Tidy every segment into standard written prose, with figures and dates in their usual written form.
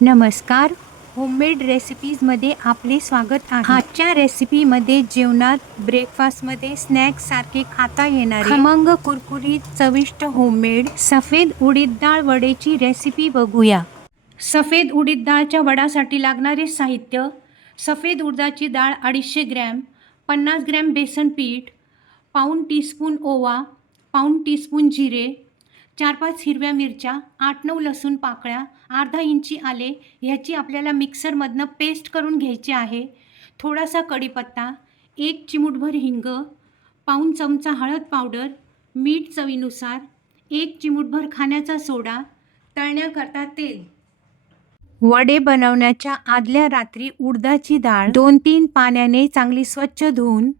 नमस्कार. होममेड रेसिपीजमध्ये आपले स्वागत आहे. आजच्या रेसिपीमध्ये जेवणात, ब्रेकफास्टमध्ये स्नॅक्ससारखे खाता येणारे खमंग, कुरकुरीत, चविष्ट होममेड सफेद उडीद डाळ वडेची रेसिपी बघूया. सफेद उडीद डाळच्या वडासाठी लागणारे साहित्य: सफेद उडदाची डाळ 250 ग्रॅम, 50 ग्रॅम बेसन पीठ, पाऊण टीस्पून ओवा, पाऊण टीस्पून जिरे, 4-5 हिरव्या मिरच्या, 8-9 लसूण पाकळ्या, अर्धा इंची आले ह्याची आपल्याला मिक्सरमधनं पेस्ट करून घ्यायची आहे. थोडासा कढीपत्ता, 1 चिमूटभर हिंग, पाऊण चमचा हळद पावडर, मीठ चवीनुसार, 1 चिमूटभर खाण्याचा सोडा, तळण्याकरता तेल. वडे बनवण्याच्या आदल्या रात्री उडदाची डाळ 2-3 पाण्याने चांगली स्वच्छ धुवून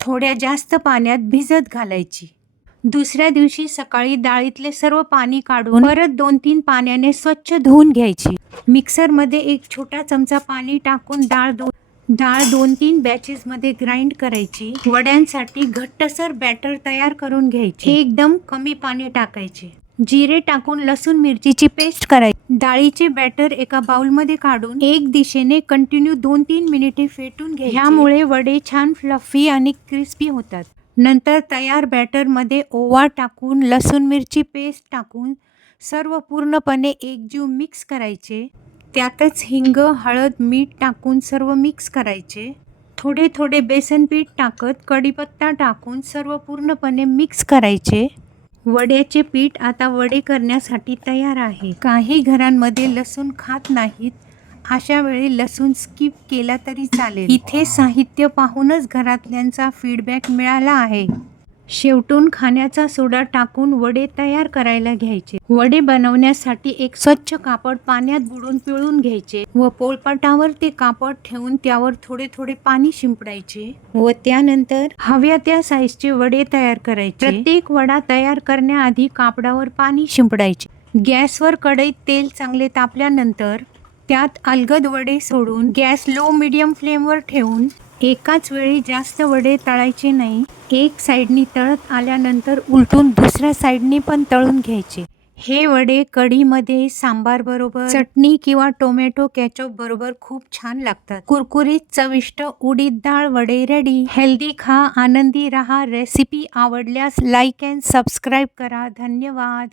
थोड्या जास्त पाण्यात भिजत घालायची. दुसऱ्या दिवशी सकाळी डाळीतले सर्व पाणी काढून परत 2-3 पाण्याने स्वच्छ धुवून घ्यायची. मिक्सरमध्ये 1 छोटा चमचा पाणी टाकून डाळ 2-3 बॅचेसमध्ये ग्राइंड करायची. वड्यांसाठी घट्टसर बॅटर तयार करून घ्यायचे. एकदम कमी पाणी टाकायचे. जिरे टाकून लसूण मिरचीची पेस्ट करायची. डाळीचे बॅटर एका बाउलमध्ये काढून एक दिशेने कंटिन्यू 2-3 मिनिटे फेटून घ्यायचे. ह्यामुळे वडे छान फ्लफी आणि क्रिस्पी होतात. नंतर तयार बॅटरमध्ये ओवा टाकून लसूण मिरची पेस्ट टाकून सर्व पूर्णपणे एकजीव मिक्स करायचे. त्यातच हिंग, हळद, मीठ टाकून सर्व मिक्स करायचे. थोडे थोडे बेसन पीठ टाकत कढीपत्ता टाकून सर्व पूर्णपणे मिक्स करायचे. वड्याचे पीठ आता वडे करण्यासाठी तयार आहे. काही घरांमध्ये लसूण खात नाहीत, अशा वेळी लसूण स्किप केला तरी चालेल. इथे साहित्य पाहूनच घरातल्यांचा फीडबॅक मिळाला आहे. शेवटून खाण्याचा सोडा टाकून वडे तयार करायला घ्यायचे. वडे बनवण्यासाठी एक स्वच्छ कापड पाण्यात बुडून पिळून घ्यायचे व पोळपाटावर ते कापड ठेवून त्यावर थोडे थोडे पाणी शिंपडायचे व त्यानंतर हव्या त्या साईजचे वडे तयार करायचे. प्रत्येक वडा तयार करण्याआधी कापडावर पाणी शिंपडायचे. गॅसवर कढईत तेल चांगले तापल्यानंतर त्यात अलगद वडे सोडून गॅस लो मीडियम फ्लेमवर ठेवून एकाच वेळी जास्त वडे तळायचे नाही. एक साईडनी तळत आल्यानंतर उलटून दुसऱ्या साईडनी पण तळून घ्यायचे. हे वडे कढीमध्ये, सांबार बरोबर, चटणी किंवा टोमॅटो केचप बरोबर खूप छान लागतात. कुरकुरीत चविष्ट उडीद डाळ वडे रेडी. हेल्दी खा, आनंदी रहा. रेसिपी आवडल्यास लाईक अँड सबस्क्राईब करा. धन्यवाद.